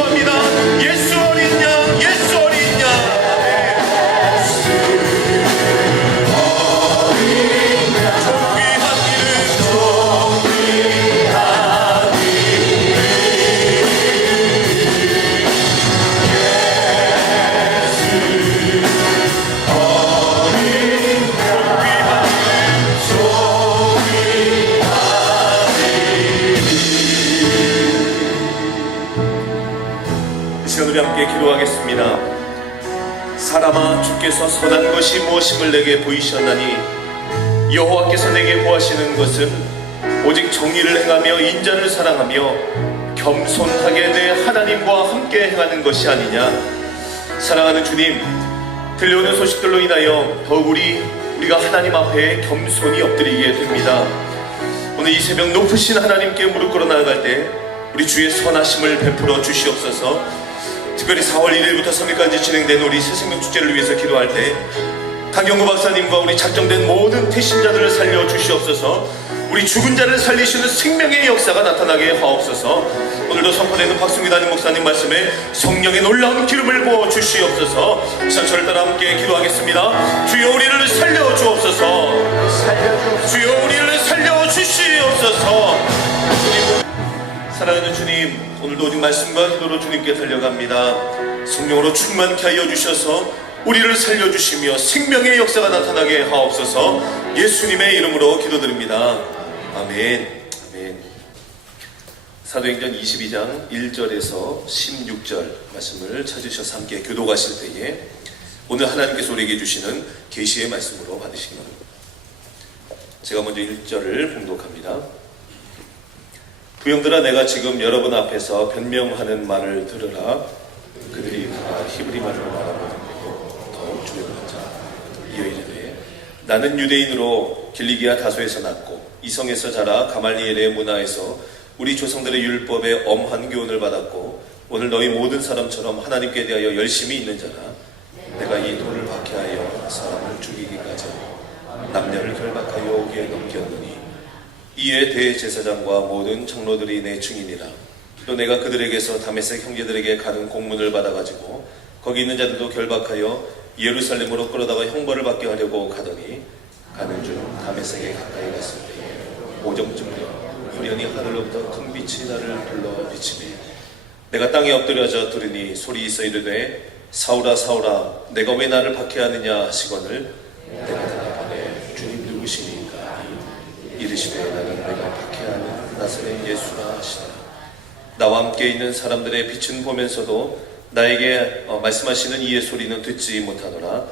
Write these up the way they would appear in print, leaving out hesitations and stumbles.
선포합니다. 예수 어린 양, 예수 어린 양. 우리 함께 기도하겠습니다. 사람아, 주께서 선한 것이 무엇임을 내게 보이셨나니 여호와께서 내게 보하시는 것은 오직 정의를 행하며 인자를 사랑하며 겸손하게 내 하나님과 함께 행하는 것이 아니냐. 사랑하는 주님, 들려오는 소식들로 인하여 더욱 우리가 하나님 앞에 겸손히 엎드리게 됩니다. 오늘 이 새벽 높으신 하나님께 무릎 꿇어 나아갈 때 우리 주의 선하심을 베풀어 주시옵소서. 특별히 4월 1일부터 3일까지 진행된 우리 새생명 축제를 위해서 기도할 때 강경구 박사님과 우리 작정된 모든 태신자들을 살려 주시옵소서. 우리 죽은 자를 살리시는 생명의 역사가 나타나게 하옵소서. 오늘도 선포되는 박승규 담임 목사님 말씀에 성령의 놀라운 기름을 부어 주시옵소서. 저를 따라 함께 기도하겠습니다. 주여 우리를 살려 주옵소서. 주여 우리를 살려 주시옵소서. 사랑하는 주님, 오늘도 오직 말씀과 기도로 주님께 달려갑니다. 성령으로 충만케 하여 주셔서 우리를 살려주시며 생명의 역사가 나타나게 하옵소서. 예수님의 이름으로 기도드립니다. 아멘. 아멘. 사도행전 22장 1절에서 16절 말씀을 찾으셔서 함께 교도가실 때에 오늘 하나님께서 우리에게 주시는 계시의 말씀으로 받으시기 바랍니다. 제가 먼저 1절을 봉독합니다. 부형들아, 내가 지금 여러분 앞에서 변명하는 말을 들으라. 그들이 그가 히브리 말로 말하고 듣고 더욱 두려워하자. 이어 이르되, 나는 유대인으로 길리기아 다소에서 났고 이성에서 자라 가말리엘의 문화에서 우리 조상들의 율법에 엄한 교훈을 받았고 오늘 너희 모든 사람처럼 하나님께 대하여 열심히 있는 자라. 내가 이 돌을 박해하여 사람을 죽이기까지 남녀를 결박하여 오게 넘겼느니 이에 대제사장과 모든 장로들이 내 증인이라. 또 내가 그들에게서 다메섹 형제들에게 가는 공문을 받아가지고 거기 있는 자들도 결박하여 예루살렘으로 끌어다가 형벌을 받게 하려고 가더니 가는 중 다메섹에 가까이 갔을 때 오정쯤 되어 후련히 하늘로부터 큰 빛이 나를 불러 비치매 내가 땅에 엎드려져 들으니 소리 있어 이르되, 사울아 사울아, 내가 왜 나를 박해하느냐 하시거늘 내가 대답하되, 주님 누구시니까? 이르시되, 나는 내가 박해하는 나사렛 예수라 하시더라. 나와 함께 있는 사람들의 빛은 보면서도 나에게 말씀하시는 이의 소리는 듣지 못하노라.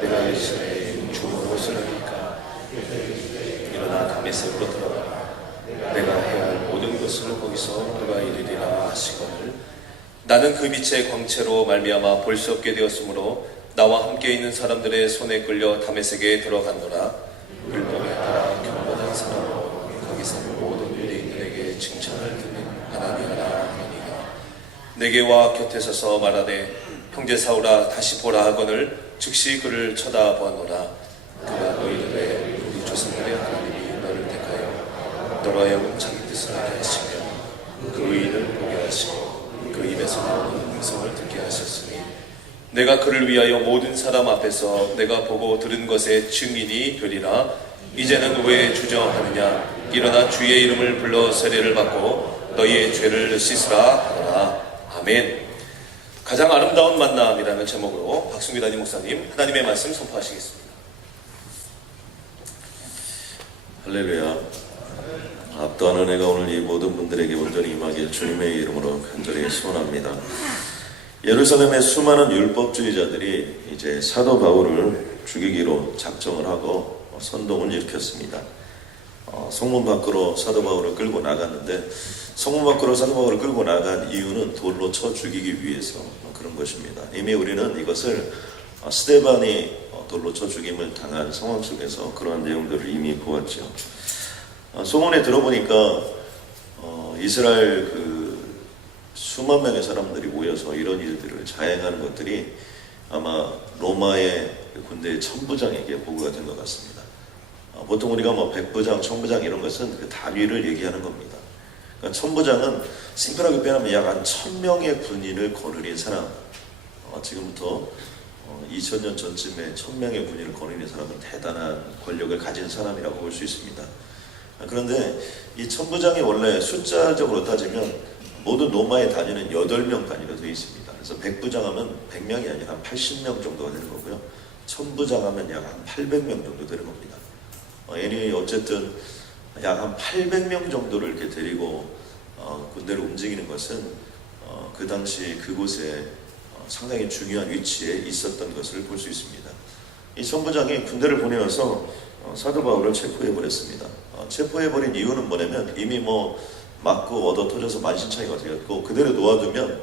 내가 이르시되, 주 무엇을 하니까? 일어나 다메섹으로 들어가라. 내가 해야 할 모든 것을 거기서 그가 이르리라 하시거늘 나는 그 빛의 광채로 말미암아 볼 수 없게 되었으므로 나와 함께 있는 사람들의 손에 끌려 다메섹에 들어갔노라. 율법에 따라 경건한 사람으로 거기서 모든 유대인들에게 칭찬을 듣는 하나니라 하니라. 내게 와 곁에 서서 말하되, 형제 사울아 다시 보라 하거늘 즉시 그를 쳐다보노라. 그가 너희들의 우리 조상들의 하나님이 너를 택하여 너로 하여금 자기 뜻을 하게 하시며 그 의인을 보게 하시고 그 입에서 나오는 음성을 듣게 하셨으니 내가 그를 위하여 모든 사람 앞에서 내가 보고 들은 것의 증인이 되리라. 이제는 왜 주저하느냐? 일어나 주의 이름을 불러 세례를 받고 너희의 죄를 씻으라 하더라. 아멘. 가장 아름다운 만남이라는 제목으로 박승규 담임 목사님 하나님의 말씀 선포하시겠습니다. 할렐루야. 압도하는 은혜가 오늘 이 모든 분들에게 온전히 임하길 주님의 이름으로 간절히 소원합니다. 예루살렘의 수많은 율법주의자들이 이제 사도 바울을 죽이기로 작정을 하고 선동을 일으켰습니다. 성문 밖으로 사도 바울을 끌고 나갔는데, 성문 밖으로 사도 바울을 끌고 나간 이유는 돌로 쳐 죽이기 위해서 그런 것입니다. 이미 우리는 이것을 스데반이 돌로 쳐 죽임을 당한 상황 속에서 그러한 내용들을 이미 보았죠. 소문에 들어보니까 이스라엘 수만 명의 사람들이 모여서 이런 일들을 자행하는 것들이 아마 로마의 군대 천부장에게 보고가 된 것 같습니다. 보통 우리가 백부장, 천부장 이런 것은 그 단위를 얘기하는 겁니다. 그러니까 천부장은 심플하게 표현하면 약 한 1000명의 군인을 거느린 사람. 지금부터 2000년 전쯤에 1000명의 군인을 거느린 사람은 대단한 권력을 가진 사람이라고 볼 수 있습니다. 그런데 이 천부장이 원래 숫자적으로 따지면 모든 로마의 단위는 8명 단위로 되어 있습니다. 그래서 백부장 하면 100명이 아니라 한 80명 정도가 되는 거고요. 천부장 하면 약 한 800명 정도 되는 겁니다. 애니 어쨌든 약 한 800명 정도를 이렇게 데리고 군대를 움직이는 것은 그 당시 그곳에 상당히 중요한 위치에 있었던 것을 볼 수 있습니다. 이 천부장이 군대를 보내어서 사도 바울을 체포해버렸습니다. 체포해버린 이유는 뭐냐면 이미 맞고 얻어 터져서 만신창이가 되었고 그대로 놓아두면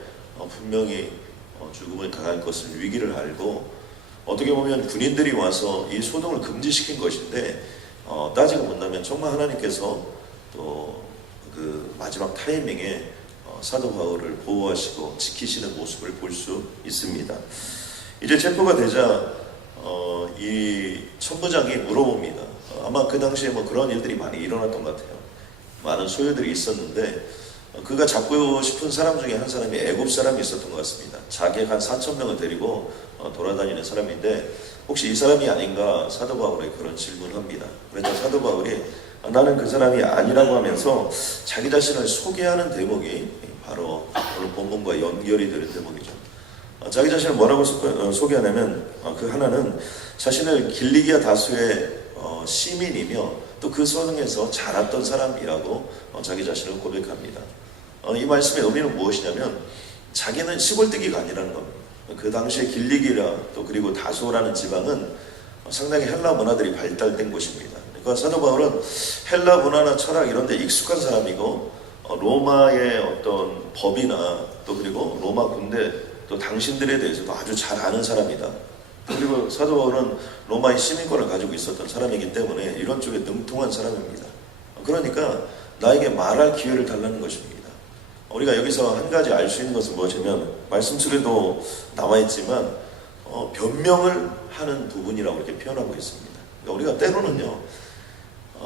분명히 죽음을 당할 것을 위기를 알고 어떻게 보면 군인들이 와서 이 소동을 금지시킨 것인데 따지고 본다면 정말 하나님께서 또 그 마지막 타이밍에 사도 바울을 보호하시고 지키시는 모습을 볼 수 있습니다. 이제 체포가 되자 이 천부장이 물어봅니다. 아마 그 당시에 그런 일들이 많이 일어났던 것 같아요. 많은 소요들이 있었는데 그가 잡고 싶은 사람 중에 한 사람이 애굽 사람이 있었던 것 같습니다. 자객 한 4000명을 데리고 돌아다니는 사람인데 혹시 이 사람이 아닌가 사도 바울에게 그런 질문을 합니다. 그래서 사도 바울이 나는 그 사람이 아니라고 하면서 자기 자신을 소개하는 대목이 바로 오늘 본문과 연결이 되는 대목이죠. 자기 자신을 뭐라고 소개하냐면 그 하나는 자신을 길리기아 다수의 시민이며 또 그 성에서 자랐던 사람이라고 자기 자신을 고백합니다. 이 말씀의 의미는 무엇이냐면 자기는 시골뜨기가 아니라는 겁니다. 그 당시에 길리기라 또 그리고 다소라는 지방은 상당히 헬라 문화들이 발달된 곳입니다. 그러니까 사도 바울은 헬라 문화나 철학 이런 데 익숙한 사람이고 로마의 어떤 법이나 또 그리고 로마 군대 또 당신들에 대해서도 아주 잘 아는 사람이다. 그리고 사도 바울은 로마의 시민권을 가지고 있었던 사람이기 때문에 이런 쪽에 능통한 사람입니다. 그러니까 나에게 말할 기회를 달라는 것입니다. 우리가 여기서 한 가지 알 수 있는 것은 무엇이냐면 말씀 속에도 나와 있지만 변명을 하는 부분이라고 이렇게 표현하고 있습니다. 그러니까 우리가 때로는요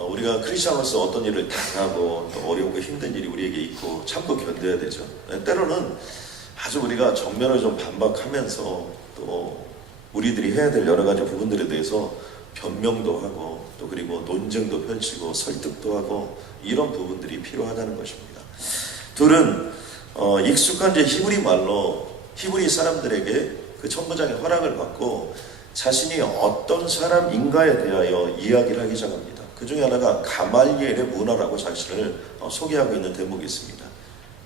우리가 크리스천으로서 어떤 일을 당하고 또 어려운 힘든 일이 우리에게 있고 참고 견뎌야 되죠. 때로는 아주 우리가 정면을 좀 반박하면서 또 우리들이 해야 될 여러 가지 부분들에 대해서 변명도 하고 또 그리고 논쟁도 펼치고 설득도 하고 이런 부분들이 필요하다는 것입니다. 둘은 익숙한 히브리 말로 히브리 사람들에게 그 천부장의 허락을 받고 자신이 어떤 사람인가에 대하여 이야기를 하기 시작합니다. 그 중에 하나가 가말리엘의 문화라고 자신을 소개하고 있는 대목이 있습니다.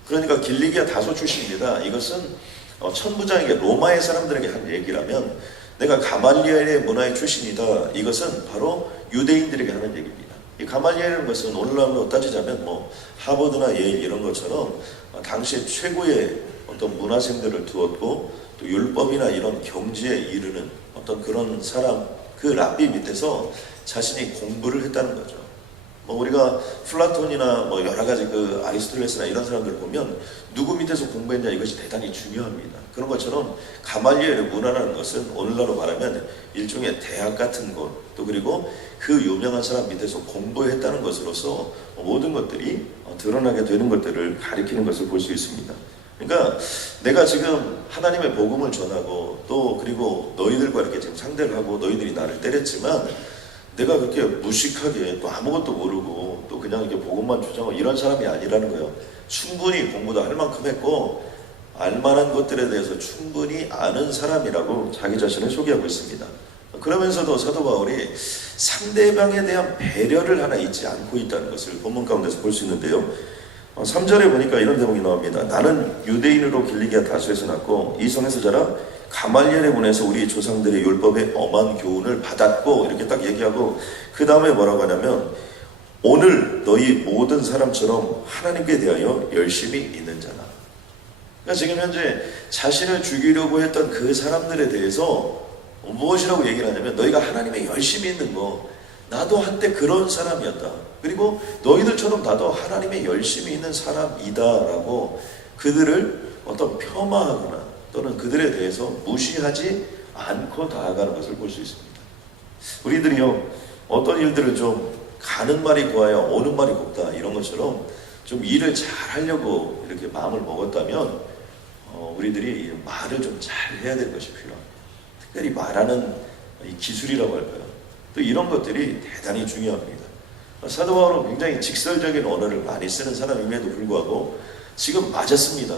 그러니까 길리기아 다소 출신입니다. 이것은 천부장에게 로마의 사람들에게 한 얘기라면 내가 가말리엘의 문화의 출신이다. 이것은 바로 유대인들에게 하는 얘기입니다. 이 가말리엘이라는 것은 오늘날로 따지자면 하버드나 예일 이런 것처럼 당시에 최고의 어떤 문화생들을 두었고 또 율법이나 이런 경지에 이르는 어떤 그런 사람 그 랍비 밑에서 자신이 공부를 했다는 거죠. 우리가 플라톤이나 여러 가지 그 아리스토텔레스나 이런 사람들을 보면 누구 밑에서 공부했냐 이것이 대단히 중요합니다. 그런 것처럼 가말리엘의 문화라는 것은 오늘날로 말하면 일종의 대학 같은 곳, 또 그리고 그 유명한 사람 밑에서 공부했다는 것으로서 모든 것들이 드러나게 되는 것들을 가리키는 것을 볼 수 있습니다. 그러니까 내가 지금 하나님의 복음을 전하고 또 그리고 너희들과 이렇게 지금 상대를 하고 너희들이 나를 때렸지만 내가 그렇게 무식하게 또 아무것도 모르고 또 그냥 이렇게 복음만 주장하고 이런 사람이 아니라는 거예요. 충분히 공부도 할 만큼 했고 알만한 것들에 대해서 충분히 아는 사람이라고 자기 자신을 소개하고 있습니다. 그러면서도 사도 바울이 상대방에 대한 배려를 하나 잊지 않고 있다는 것을 본문 가운데서 볼 수 있는데요. 3절에 보니까 이런 대목이 나옵니다. 나는 유대인으로 길리기아 다소에서 났고 이 성에서 자라 가말리엘의 문에서 우리 조상들의 율법의 엄한 교훈을 받았고 이렇게 딱 얘기하고 그 다음에 뭐라고 하냐면 오늘 너희 모든 사람처럼 하나님께 대하여 열심히 있는 자다. 그러니까 지금 현재 자신을 죽이려고 했던 그 사람들에 대해서 무엇이라고 얘기를 하냐면 너희가 하나님의 열심히 있는 거 나도 한때 그런 사람이었다. 그리고 너희들처럼 나도 하나님의 열심히 있는 사람이다 라고 그들을 어떤 폄하하거나 또는 그들에 대해서 무시하지 않고 나아가는 것을 볼 수 있습니다. 우리들이요 어떤 일들을 좀 가는 말이 고와야 오는 말이 곱다 이런 것처럼 좀 일을 잘 하려고 이렇게 마음을 먹었다면 우리들이 말을 좀 잘 해야 될 것이 필요합니다. 특별히 말하는 이 기술이라고 할까요? 또 이런 것들이 대단히 중요합니다. 사도 바울은 굉장히 직설적인 언어를 많이 쓰는 사람임에도 불구하고 지금 맞았습니다.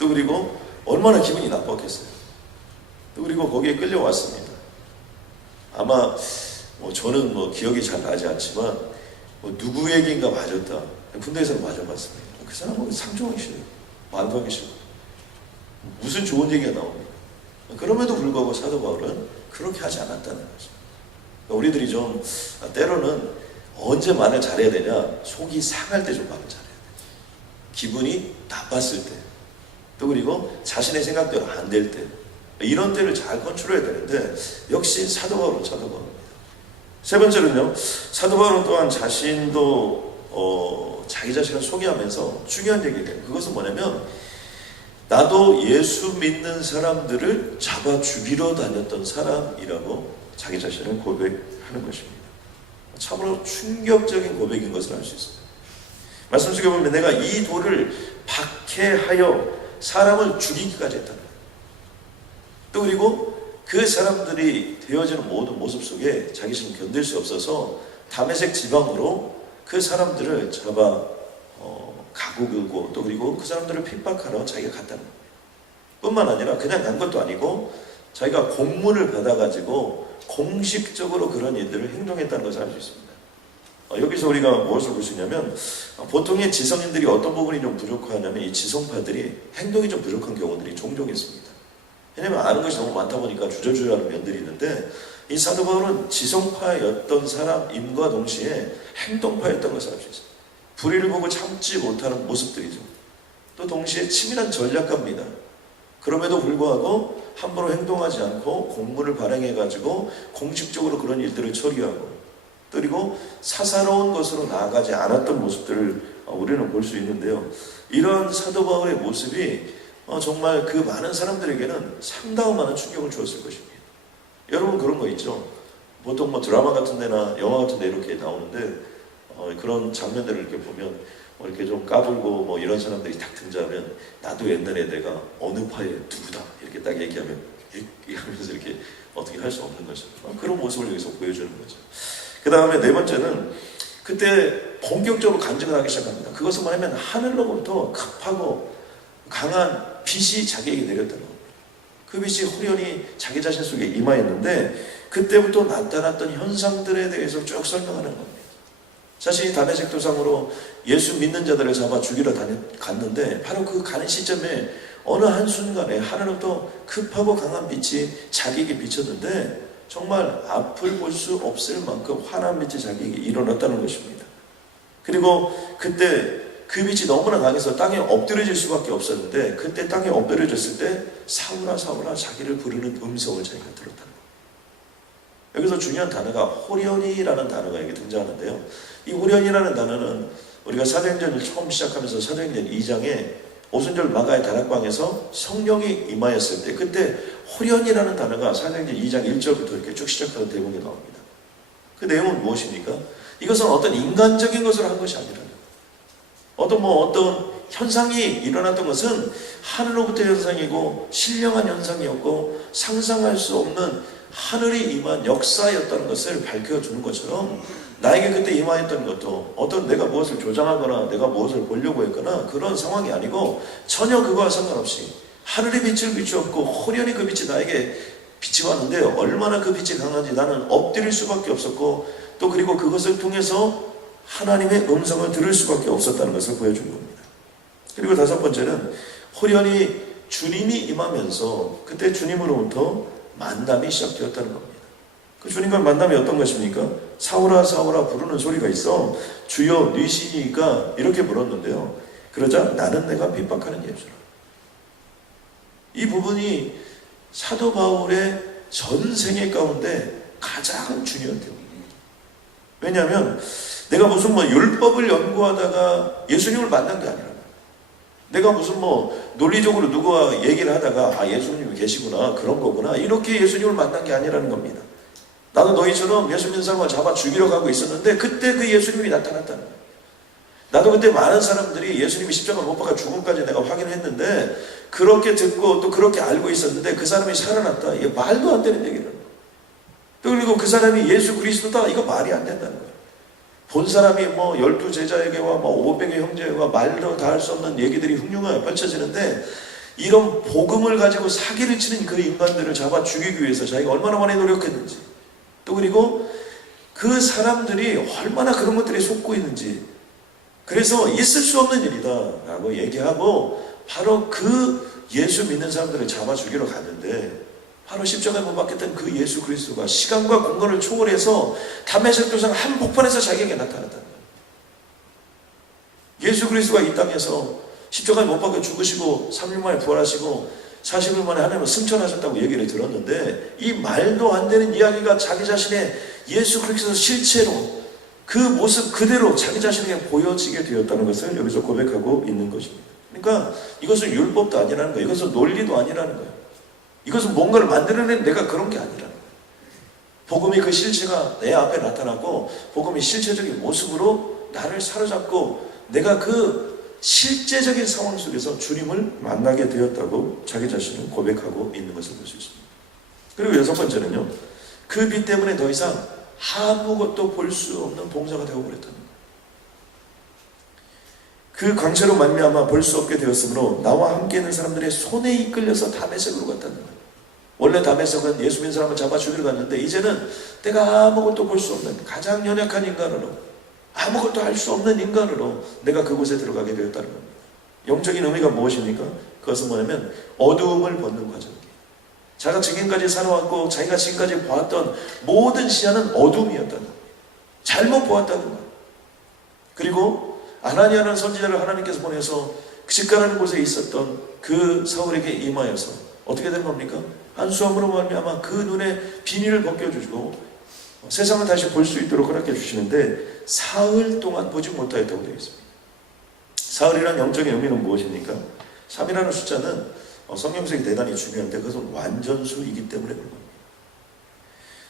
또 그리고 얼마나 기분이 나빴겠어요. 또 그리고 거기에 끌려왔습니다. 아마 저는 기억이 잘 나지 않지만 누구에게인가 맞았다. 군대에서는 맞아봤습니다. 그 사람은 상종하기 싫어요. 말도 하기 싫어요. 무슨 좋은 얘기가 나옵니까? 그럼에도 불구하고 사도 바울은 그렇게 하지 않았다는 거죠. 우리들이 좀 때로는 언제 말을 잘해야 되냐? 속이 상할 때 좀 말을 잘해야 돼요. 기분이 나빴을 때, 또 그리고 자신의 생각대로 안 될 때, 이런 때를 잘 컨트롤해야 되는데 역시 사도 바울은 사도 바울입니다. 세 번째로는요, 사도 바울은 또한 자신도 자기 자신을 소개하면서 중요한 얘기를 해요. 그것은 뭐냐면 나도 예수 믿는 사람들을 잡아 죽이러 다녔던 사람이라고 자기 자신을 고백하는 것입니다. 참으로 충격적인 고백인 것을 알 수 있습니다. 말씀 속에 보면 내가 이 돌을 박해하여 사람을 죽이기까지 했다. 또 그리고 그 사람들이 되어지는 모든 모습 속에 자기 자신을 견딜 수 없어서 다메섹 지방으로 그 사람들을 잡아 가고 그고 또 그리고 그 사람들을 핍박하러 자기가 갔다는 겁니다. 뿐만 아니라 그냥 간 것도 아니고 자기가 공문을 받아가지고 공식적으로 그런 일들을 행동했다는 것을 알 수 있습니다. 여기서 우리가 무엇을 볼 수 있냐면 보통의 지성인들이 어떤 부분이 좀 부족하냐면 이 지성파들이 행동이 좀 부족한 경우들이 종종 있습니다. 왜냐하면 아는 것이 너무 많다 보니까 주저주저하는 면들이 있는데 이 사도 바울은 지성파였던 사람임과 동시에 행동파였던 것을 알 수 있습니다. 불의를 보고 참지 못하는 모습들이죠. 또 동시에 치밀한 전략가입니다. 그럼에도 불구하고 함부로 행동하지 않고 공문을 발행해가지고 공식적으로 그런 일들을 처리하고 그리고 사사로운 것으로 나아가지 않았던 모습들을 우리는 볼 수 있는데요. 이런 사도 바울의 모습이 정말 그 많은 사람들에게는 상당한 충격을 주었을 것입니다. 여러분 그런 거 있죠? 보통 드라마 같은 데나 영화 같은 데 이렇게 나오는데 그런 장면들을 이렇게 보면 이렇게 좀 까불고 이런 사람들이 딱 등장하면 나도 옛날에 내가 어느 파의 누구다 이렇게 딱 얘기하면 하면서 이렇게 어떻게 할 수 없는 거죠. 그런 모습을 여기서 보여주는 거죠. 그 다음에 네 번째는 그때 본격적으로 간증을 하기 시작합니다. 그것은 뭐냐면 하늘로부터 급하고 강한 빛이 자기에게 내렸다는 겁니다. 그 빛이 호련히 자기 자신 속에 임하였는데 그때부터 나타났던 현상들에 대해서 쭉 설명하는 겁니다. 자신이 다메섹 도상으로 예수 믿는 자들을 잡아 죽이러 갔는데 바로 그 가는 시점에 어느 한순간에 하늘로부터 급하고 강한 빛이 자기에게 비쳤는데 정말 앞을 볼 수 없을 만큼 환한 빛이 자기에게 일어났다는 것입니다. 그리고 그때 그 빛이 너무나 강해서 땅에 엎드려질 수밖에 없었는데 그때 땅에 엎드려졌을 때 사울아 사울아 자기를 부르는 음성을 자기가 들었다는 겁니다. 여기서 중요한 단어가 호련이라는 단어가 여기 등장하는데요. 이 호련이라는 단어는 우리가 사도행전을 처음 시작하면서 사도행전 2장에 오순절 마가의 다락방에서 성령이 임하였을 때 그때 호련이라는 단어가 사도행전 2장 1절부터 이렇게 쭉 시작하는 대목이 나옵니다. 그 내용은 무엇입니까? 이것은 어떤 인간적인 것을 한 것이 아니라 어떤 현상이 일어났던 것은 하늘로부터 현상이고 신령한 현상이었고 상상할 수 없는 하늘이 임한 역사였다는 것을 밝혀주는 것처럼 나에게 그때 임하였던 것도 어떤 내가 무엇을 조장하거나 내가 무엇을 보려고 했거나 그런 상황이 아니고 전혀 그거와 상관없이 하늘의 빛을 비추었고 호련히 그 빛이 나에게 빛이 왔는데 얼마나 그 빛이 강한지 나는 엎드릴 수밖에 없었고 또 그리고 그것을 통해서 하나님의 음성을 들을 수밖에 없었다는 것을 보여준 겁니다. 그리고 다섯 번째는 호련히 주님이 임하면서 그때 주님으로부터 만남이 시작되었다는 겁니다. 그 주님과의 만남이 어떤 것입니까? 사울아 사울아 부르는 소리가 있어 주여 뉘시니까 이렇게 물었는데요. 그러자 나는 내가 핍박하는 예수라. 이 부분이 사도 바울의 전생애 가운데 가장 중요한 대목입니다. 왜냐하면 내가 무슨 율법을 연구하다가 예수님을 만난 게 아니라 내가 무슨 논리적으로 누구와 얘기를 하다가 예수님이 계시구나 그런 거구나 이렇게 예수님을 만난 게 아니라는 겁니다. 나도 너희처럼 예수 믿는 사람을 잡아 죽이러 가고 있었는데 그때 그 예수님이 나타났다는 거예요. 나도 그때 많은 사람들이 예수님이 십자가 못 박아 죽음까지 내가 확인했는데 그렇게 듣고 또 그렇게 알고 있었는데 그 사람이 살아났다. 이게 말도 안 되는 얘기를. 또 그리고 그 사람이 예수 그리스도다. 이거 말이 안 된다는 거예요. 본 사람이 뭐 12제자에게와 뭐 500의 형제와 말로 다 할 수 없는 얘기들이 흉흉하게 펼쳐지는데 이런 복음을 가지고 사기를 치는 그 인간들을 잡아 죽이기 위해서 자기가 얼마나 많이 노력했는지 또 그리고 그 사람들이 얼마나 그런 것들에 속고 있는지 그래서 있을 수 없는 일이다 라고 얘기하고 바로 그 예수 믿는 사람들을 잡아 죽이러 갔는데 바로 십자가에 못 박혔던 그 예수 그리스도가 시간과 공간을 초월해서 다메섹 도상 한복판에서 자기에게 나타났다는 거예요. 예수 그리스도가 이 땅에서 십자가에 못 박혀 죽으시고 3일 만에 부활하시고 40일 만에 하나님을 승천하셨다고 얘기를 들었는데 이 말도 안 되는 이야기가 자기 자신의 예수 그리스도 실체로 그 모습 그대로 자기 자신에게 보여지게 되었다는 것을 여기서 고백하고 있는 것입니다. 그러니까 이것은 율법도 아니라는 거예요. 이것은 논리도 아니라는 거예요. 이것은 뭔가를 만들어낸 내가 그런 게 아니라는 거예요. 복음이 그 실체가 내 앞에 나타나고 복음이 실체적인 모습으로 나를 사로잡고 내가 그 실제적인 상황 속에서 주님을 만나게 되었다고 자기 자신을 고백하고 있는 것을 볼 수 있습니다. 그리고 여섯 번째는요. 그 빛 때문에 더 이상 아무것도 볼 수 없는 봉사가 되어버렸다는 거예요. 그 광채로 말미암아 볼 수 없게 되었으므로 나와 함께 있는 사람들의 손에 이끌려서 다메섹으로 갔다는 거예요. 원래 다메섹은 예수 믿는 사람을 잡아 죽이러 갔는데 이제는 내가 아무것도 볼 수 없는 가장 연약한 인간으로 아무것도 할 수 없는 인간으로 내가 그곳에 들어가게 되었다는 겁니다. 영적인 의미가 무엇입니까? 그것은 뭐냐면 어두움을 벗는 과정이에요. 자기가 지금까지 살아왔고 자기가 지금까지 보았던 모든 시야는 어둠이었다는 거예요. 잘못 보았다는 거예요. 그리고 아나니아라는 선지자를 하나님께서 보내서 직가라는 곳에 있었던 그 사울에게 임하여서 어떻게 된 겁니까? 한수함으로 말미암아 그 눈에 비닐을 벗겨주시고 세상을 다시 볼 수 있도록 허락해 주시는데 사흘 동안 보지 못하였다고 되어 있습니다. 사흘이란 영적인 의미는 무엇입니까? 3이라는 숫자는 성경색이 대단히 중요한데 그것은 완전수이기 때문에 그런 겁니다.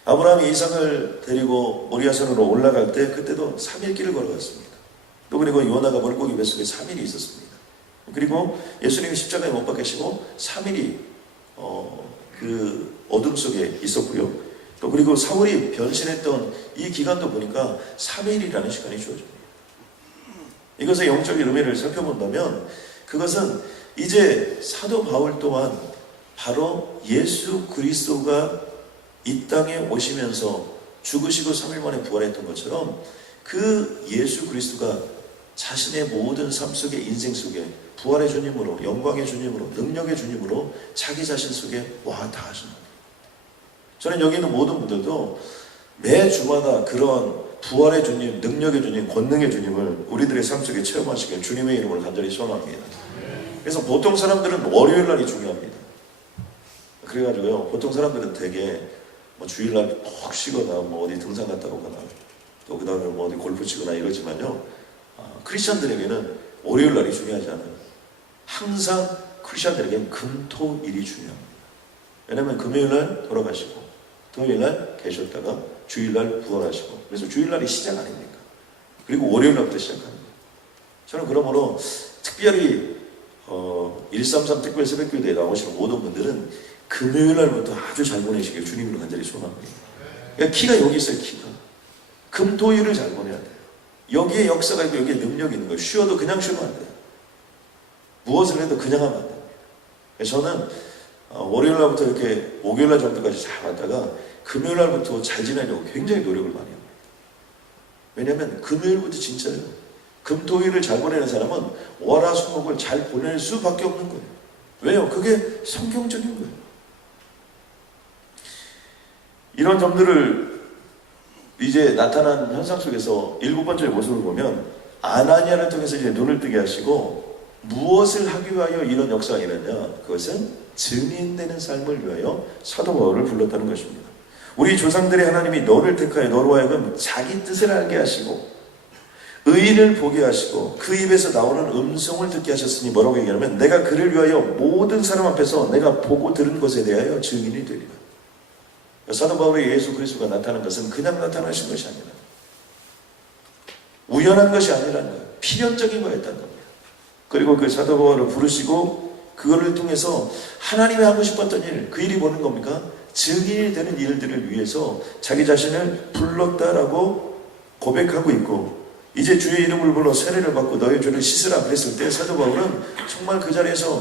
아브라함이 이삭을 데리고 모리아산으로 올라갈 때 그때도 3일 길을 걸어갔습니다. 또 그리고 요나가 물고기 뱃속에 3일이 있었습니다. 그리고 예수님이 십자가에 못 박히시고 3일이 그 어둠 속에 있었고요. 또 그리고 사울이 변신했던 이 기간도 보니까 3일이라는 시간이 주어집니다. 이것의 영적인 의미를 살펴본다면 그것은 이제 사도 바울 또한 바로 예수 그리스도가 이 땅에 오시면서 죽으시고 3일 만에 부활했던 것처럼 그 예수 그리스도가 자신의 모든 삶 속에 인생 속에 부활의 주님으로 영광의 주님으로 능력의 주님으로 자기 자신 속에 와 닿으신 겁니다. 저는 여기 있는 모든 분들도 매 주마다 그런 부활의 주님, 능력의 주님, 권능의 주님을 우리들의 삶 속에 체험하시길 주님의 이름으로 간절히 소원합니다. 그래서 보통 사람들은 월요일 날이 중요합니다. 그래가지고요, 보통 사람들은 되게 뭐 주일날 푹 쉬거나 뭐 어디 등산 갔다 오거나 또 그 다음에 뭐 어디 골프 치거나 이러지만요, 크리스천들에게는 월요일 날이 중요하지 않아요. 항상 크리스천들에게는 금토일이 중요합니다. 왜냐하면 금요일날 돌아가시고 토요일날 계셨다가 주일날 부활하시고 그래서 주일날이 시작 아닙니까? 그리고 월요일날부터 시작합니다. 저는 그러므로 특별히 133 특별 새벽기도에 나오시는 모든 분들은 금요일날부터 아주 잘 보내시길 주님으로 간절히 소원합니다. 그러니까 키가 여기 있어요. 키가 금토일을 잘 보내야 돼요. 여기에 역사가 있고 여기에 능력이 있는 거예요. 쉬어도 그냥 쉬면 안 돼요. 무엇을 해도 그냥 하면 안 됩니다. 저는 월요일날부터 이렇게 목요일날 정도까지 잘 왔다가 금요일날부터 잘 지내려고 굉장히 노력을 많이 합니다. 왜냐하면 금요일부터 진짜요. 금토일을 잘 보내는 사람은 월화수목을 잘 보낼 수밖에 없는 거예요. 왜요? 그게 성경적인 거예요. 이런 점들을 이제 나타난 현상 속에서 7번째 모습을 보면 아나니아를 통해서 이제 눈을 뜨게 하시고 무엇을 하기 위하여 이런 역사가 일어났냐? 그것은 증인되는 삶을 위하여 사도 바울을 불렀다는 것입니다. 우리 조상들의 하나님이 너를 택하여 너로 하여금 자기 뜻을 알게 하시고 의인을 보게 하시고 그 입에서 나오는 음성을 듣게 하셨으니 뭐라고 얘기하냐면 내가 그를 위하여 모든 사람 앞에서 내가 보고 들은 것에 대하여 증인이 되리라. 사도 바울의 예수 그리스도가 나타난 것은 그냥 나타나신 것이 아니라 우연한 것이 아니라는 거예요. 필연적인 거였다는 겁니다. 그리고 그 사도 바울을 부르시고 그거를 통해서 하나님이 하고 싶었던 일, 그 일이 뭐는 겁니까? 증인이 되는 일들을 위해서 자기 자신을 불렀다라고 고백하고 있고, 이제 주의 이름을 불러 세례를 받고 너의 죄를 씻으라 그랬을 때 사도 바울은 정말 그 자리에서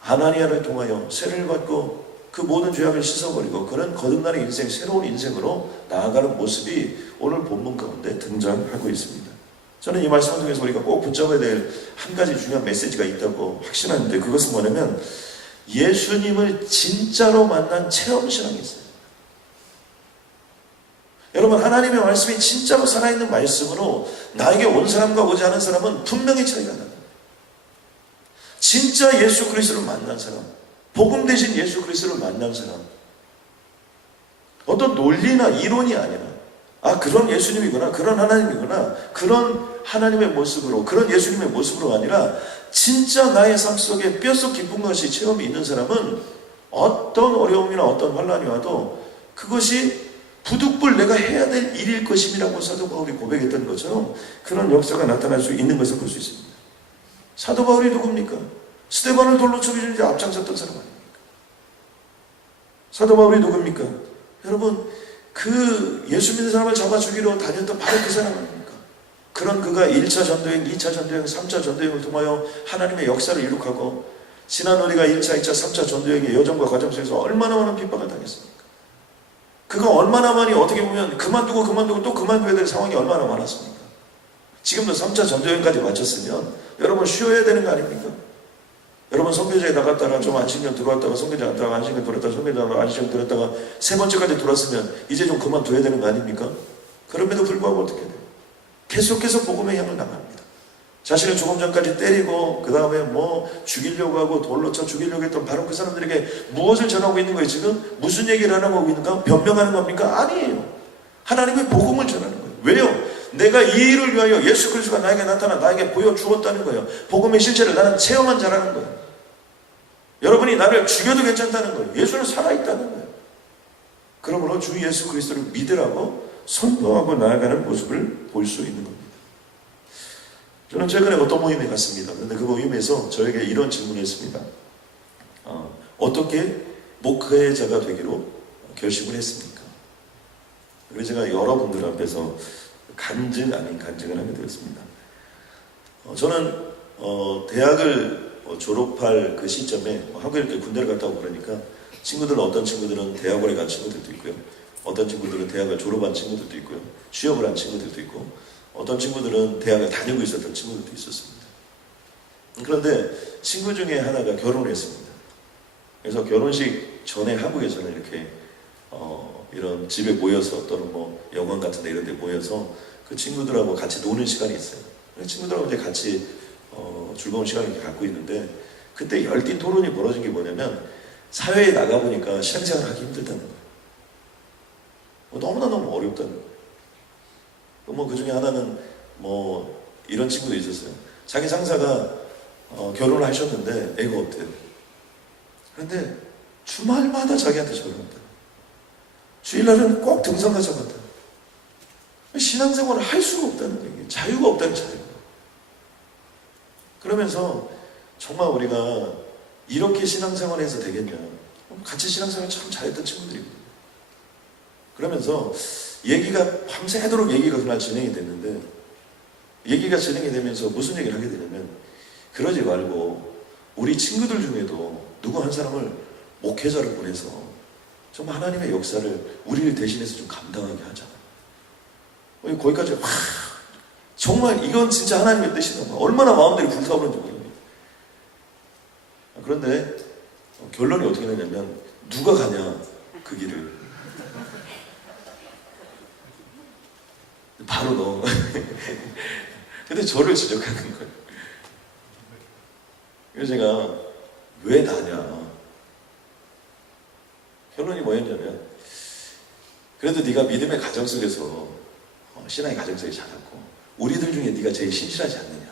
아나니아를 통하여 세례를 받고 그 모든 죄악을 씻어버리고 그런 거듭나는 인생, 새로운 인생으로 나아가는 모습이 오늘 본문 가운데 등장하고 있습니다. 저는 이 말씀을 통해서 우리가 꼭 붙잡아야 될 한 가지 중요한 메시지가 있다고 확신하는데, 그것은 뭐냐면 예수님을 진짜로 만난 체험신앙이 있어요. 여러분, 하나님의 말씀이 진짜로 살아있는 말씀으로 나에게 온 사람과 오지 않은 사람은 분명히 차이가 납니다. 진짜 예수 그리스도를 만난 사람, 복음 대신 예수 그리스도를 만난 사람, 어떤 논리나 이론이 아니라 그런 예수님이구나, 그런 하나님이구나, 그런 하나님의 모습으로, 그런 예수님의 모습으로 아니라 진짜 나의 삶 속에 뼛속 깊은 것이 체험이 있는 사람은 어떤 어려움이나 어떤 환난이 와도 그것이 부득불 내가 해야 될 일일 것임이라고 사도 바울이 고백했던 것처럼 그런 역사가 나타날 수 있는 것을 볼 수 있습니다. 사도 바울이 누굽니까? 스데반을 돌로 죽이는 데 앞장섰던 사람 아닙니까? 사도 바울이 누굽니까? 여러분, 그 예수 믿는 사람을 잡아 죽이러 다녔던 바로 그 사람 아닙니까? 그런 그가 1차 전도행, 2차 전도행, 3차 전도행을 통하여 하나님의 역사를 이룩하고, 지난 우리가 1차, 2차, 3차 전도행의 여정과 과정 속에서 얼마나 많은 핍박을 당했습니까? 그가 얼마나 많이, 어떻게 보면 그만두고 또 그만둬야 될 상황이 얼마나 많았습니까? 지금도 3차 전도행까지 마쳤으면 여러분 쉬어야 되는 거 아닙니까? 여러분, 선교제에 나갔다가 좀 안식년 들어왔다가 선교제 안 들어가고 안식년 들었다가 선교제 안 안식년 들었다가 세 번째까지 돌았으면 이제 좀 그만둬야 되는 거 아닙니까? 그럼에도 불구하고 어떻게 돼요? 계속해서 복음의 향을 나갑니다. 자신을 조금 전까지 때리고 그 다음에 죽이려고 하고 돌로 쳐 죽이려고 했던 바로 그 사람들에게 무엇을 전하고 있는 거예요? 지금 무슨 얘기를 하고 있는가? 변명하는 겁니까? 아니에요. 하나님의 복음을 전하는 거예요. 왜요? 내가 이 일을 위하여 예수 그리스도가 나에게 나타나 나에게 보여주었다는 거예요. 복음의 실체를 나는 체험한 자라는 거예요. 여러분이 나를 죽여도 괜찮다는 거예요. 예수는 살아있다는 거예요. 그러므로 주 예수 그리스도를 믿으라고 선포하고 나아가는 모습을 볼 수 있는 겁니다. 저는 최근에 어떤 모임에 갔습니다. 그런데 그 모임에서 저에게 이런 질문을 했습니다. 어떻게 목회자가 되기로 결심을 했습니까? 그래서 제가 여러분들 앞에서 간증 아닌 간증을 하게 되었습니다. 저는 대학을 졸업할 그 시점에 한국에 이렇게 군대를 갔다 오고 그러니까 어떤 친구들은 대학원에 간 친구들도 있고요. 어떤 친구들은 대학을 졸업한 친구들도 있고요. 취업을 한 친구들도 있고, 어떤 친구들은 대학을 다니고 있었던 친구들도 있었습니다. 그런데 친구 중에 하나가 결혼을 했습니다. 그래서 결혼식 전에 한국에서는 이렇게 이런 집에 모여서 또는 영화 같은 데 이런 데 모여서 그 친구들하고 같이 노는 시간이 있어요. 친구들하고 이제 같이 즐거운 시간을 갖고 있는데, 그때 열띤 토론이 벌어진 게 뭐냐면 사회에 나가보니까 신앙생활을 하기 힘들다는 거예요. 너무너무 어렵다는 거예요. 그 중에 하나는 이런 친구도 있었어요. 자기 상사가 결혼을 하셨는데 애가 없대요. 그런데 주말마다 자기한테 전화한다. 주일날은 꼭 등산 가자고 한다. 신앙생활을 할 수가 없다는 거예요. 자유가 없다는 자유가. 그러면서 정말 우리가 이렇게 신앙생활을 해서 되겠냐. 같이 신앙생활 참 잘했던 친구들이거든요. 그러면서 얘기가 밤새도록 얘기가 그날 진행이 됐는데, 얘기가 진행이 되면서 무슨 얘기를 하게 되냐면, 그러지 말고 우리 친구들 중에도 누구 한 사람을 목회자를 보내서 정말 하나님의 역사를 우리를 대신해서 좀 감당하게 하자. 거기까지 정말 이건 진짜 하나님의 뜻이다. 얼마나 마음들이 불타오르는지 모릅니다. 그런데 결론이 어떻게 되냐면, 누가 가냐 그 길을. 바로 너. 근데 저를 지적하는 거예요. 그래서 제가 왜 나냐. 결론이 뭐였냐면, 그래도 네가 믿음의 가정 속에서 신앙의 가정 속에 자랐고 우리들 중에 네가 제일 신실하지 않느냐.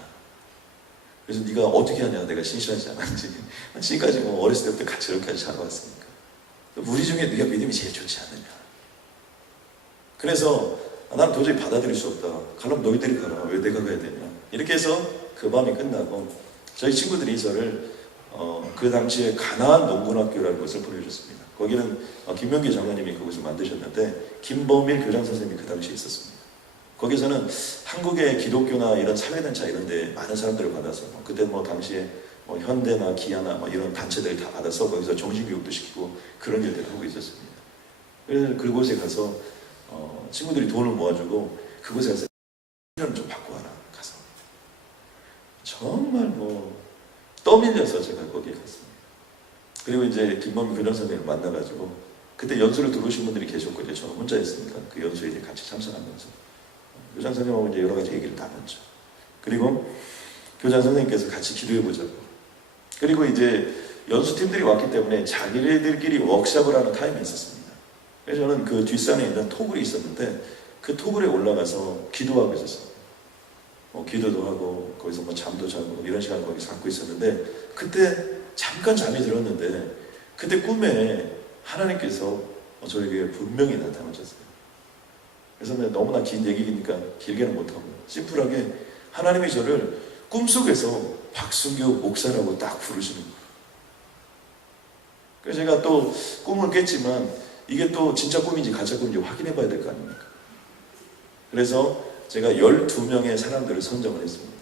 그래서 네가 어떻게 하냐, 내가 신실하지 않았는지. 지금까지 어렸을 때부터 같이 이렇게 자라왔으니까. 우리 중에 네가 믿음이 제일 좋지 않느냐. 그래서 나는 도저히 받아들일 수 없다. 그럼 너희들이 가라. 왜 내가 가야 되냐. 이렇게 해서 그 밤이 끝나고 저희 친구들이 저를 그 당시에 가나안 농군학교라는 것을 보내줬습니다. 거기는 김명기 장로님이 그것을 만드셨는데 김범일 교장 선생님이 그 당시에 있었습니다. 거기서는 한국의 기독교나 이런 사회단체 이런 데 많은 사람들을 받아서 그때 당시에 현대나 기아나 이런 단체들 다 받아서 거기서 정신교육도 시키고 그런 일들을 하고 있었습니다. 그래서 그곳에 가서 친구들이 돈을 모아주고 그곳에 가서 훈련을 좀 받고 와라 가서 정말 떠밀려서 제가 거기에 갔습니다. 그리고 이제 김범일 교장 선생님을 만나가지고 그때 연수를 들어오신 분들이 계셨거든요. 저는 혼자였으니까 그 연수에 이제 같이 참석하면서 교장 선생님하고 이제 여러 가지 얘기를 나눴죠. 그리고 교장 선생님께서 같이 기도해보자고. 그리고 이제 연수팀들이 왔기 때문에 자기네들끼리 워크숍을 하는 타임이 있었습니다. 그래서 저는 그 뒷산에 있는 토굴이 있었는데 그 토굴에 올라가서 기도하고 있었어요. 기도도 하고 거기서 잠도 자고 이런 시간을 거기서 갖고 있었는데 그때 잠깐 잠이 들었는데 그때 꿈에 하나님께서 저에게 분명히 나타나셨어요. 그래서 너무나 긴 얘기니까 길게는 못하고 심플하게 하나님이 저를 꿈속에서 박순교 목사라고 딱 부르시는 거예요. 그래서 제가 또 꿈을 깼지만 이게 또 진짜 꿈인지 가짜 꿈인지 확인해 봐야 될 거 아닙니까? 그래서 제가 12명의 사람들을 선정을 했습니다.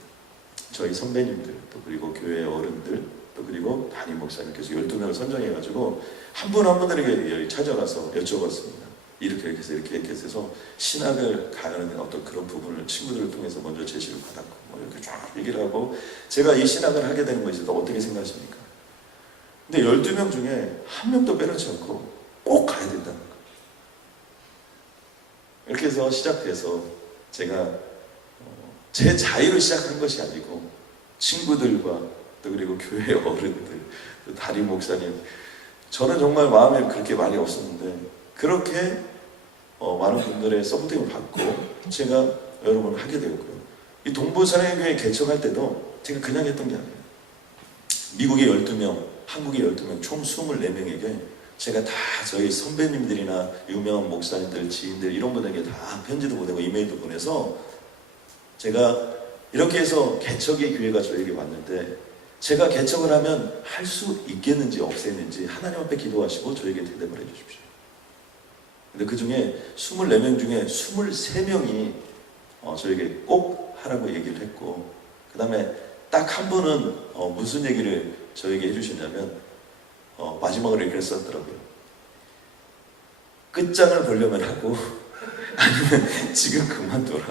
저희 선배님들, 또 그리고 교회 어른들, 또 그리고 담임 목사님께서 12명을 선정해가지고 한 분 한 분들에게 찾아가서 여쭤봤습니다. 이렇게 해서 신학을 가는 어떤 그런 부분을 친구들을 통해서 먼저 제시를 받았고 이렇게 쫙 얘기를 하고 제가 이 신학을 하게 되는 것에 대해서 어떻게 생각하십니까? 근데 12명 중에 한 명도 빼놓지 않고 꼭 가야 된다는 거예요. 이렇게 해서 시작해서 제가 제 자유로 시작한 것이 아니고 친구들과 또 그리고 교회 어른들, 또 담임 목사님, 저는 정말 마음에 그렇게 많이 없었는데 그렇게 많은 분들의 서포팅을 받고 제가 여러분 하게 되었고요. 이 동부사랑교회 개척할 때도 제가 그냥 했던 게 아니에요. 미국의 12명, 한국의 12명, 총 24명에게 제가 다 저희 선배님들이나 유명한 목사님들, 지인들 이런 분들에게 다 편지도 보내고 이메일도 보내서 제가 이렇게 해서 개척의 기회가 저에게 왔는데 제가 개척을 하면 할 수 있겠는지 없겠는지 하나님 앞에 기도하시고 저에게 대답을 해주십시오. 근데 그 중에 24명 중에 23명이 저에게 꼭 하라고 얘기를 했고 그 다음에 딱 한 분은 무슨 얘기를 저에게 해주시냐면 마지막으로 이렇게 썼더라고요. 끝장을 보려면 하고 아니면 지금 그만둬라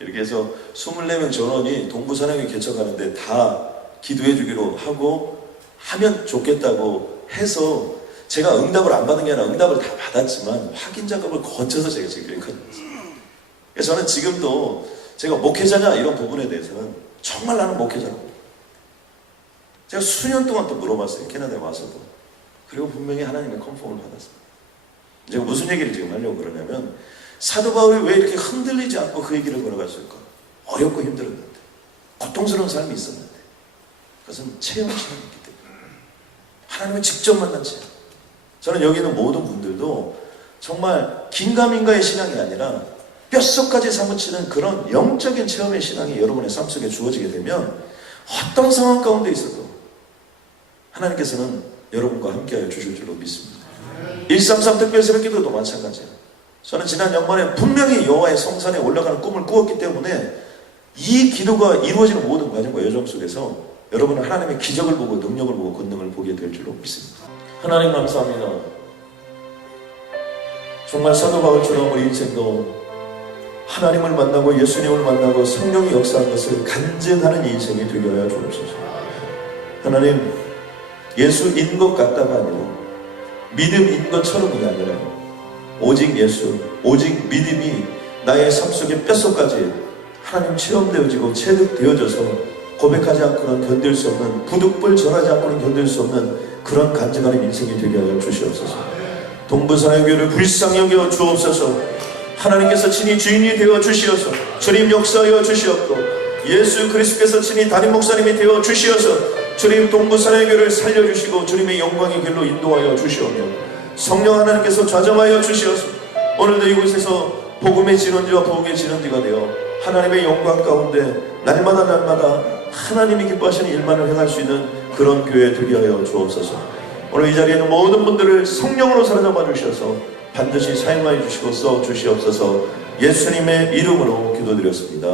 이렇게 해서 24명 전원이 동부사랑교회 개척하는데 다 기도해 주기로 하고 하면 좋겠다고 해서 제가 응답을 안 받은 게 아니라 응답을 다 받았지만 확인 작업을 거쳐서 제가 지금 여기까지 왔어요. 그래서 저는 지금도 제가 목회자냐 이런 부분에 대해서는 정말 나는 목회자라고 제가 수년 동안 또 물어봤어요. 캐나다에 와서도. 그리고 분명히 하나님의 컨펌을 받았습니다. 제가 무슨 얘기를 지금 하려고 그러냐면 사도 바울이 왜 이렇게 흔들리지 않고 그 얘기를 걸어갔을까? 어렵고 힘들었는데 고통스러운 삶이 있었는데 그것은 체험 신앙이기 때문에 하나님을 직접 만난 체험. 저는 여기 있는 모든 분들도 정말 긴가민가의 신앙이 아니라 뼛속까지 사무치는 그런 영적인 체험의 신앙이 여러분의 삶 속에 주어지게 되면 어떤 상황 가운데 있어도 하나님께서는 여러분과 함께하여 주실 줄로 믿습니다. 133 특별 새벽기도도 마찬가지예요. 저는 지난 연말에 분명히 여호와의 성산에 올라가는 꿈을 꾸었기 때문에 이 기도가 이루어지는 모든 과정과 여정 속에서 여러분은 하나님의 기적을 보고 능력을 보고 권능을 보게 될 줄로 믿습니다. 하나님 감사합니다. 정말 사도 바울처럼 우리 인생도 하나님을 만나고 예수님을 만나고 성령이 역사한 것을 간증하는 인생이 되게 하여 주옵소서. 하나님, 예수인 것 같다가 아니라 믿음인 것처럼이 아니라 오직 예수, 오직 믿음이 나의 삶 속의 뼛속까지 하나님 체험되어지고 체득되어져서 고백하지 않고는 견딜 수 없는, 부득불 전하지 않고는 견딜 수 없는 그런 간증하는 인생이 되게 하여 주시옵소서. 동부사랑교회를 불쌍히 여겨 주옵소서. 하나님께서 친히 주인이 되어 주시어서 주님 역사하여 주시옵고 예수 그리스도께서 친히 담임 목사님이 되어 주시어서 주님 동부사랑교회를 살려주시고 주님의 영광의 길로 인도하여 주시오며 성령 하나님께서 좌정하여 주시어서 오늘도 이곳에서 복음의 진원지와 복음의 진원지가 되어 하나님의 영광 가운데 날마다 하나님이 기뻐하시는 일만을 행할 수 있는 그런 교회 되게 하여 주옵소서. 오늘 이 자리에 있는 모든 분들을 성령으로 사로잡아 주셔서 반드시 사용하여 주시고 써 주시옵소서. 예수님의 이름으로 기도드렸습니다.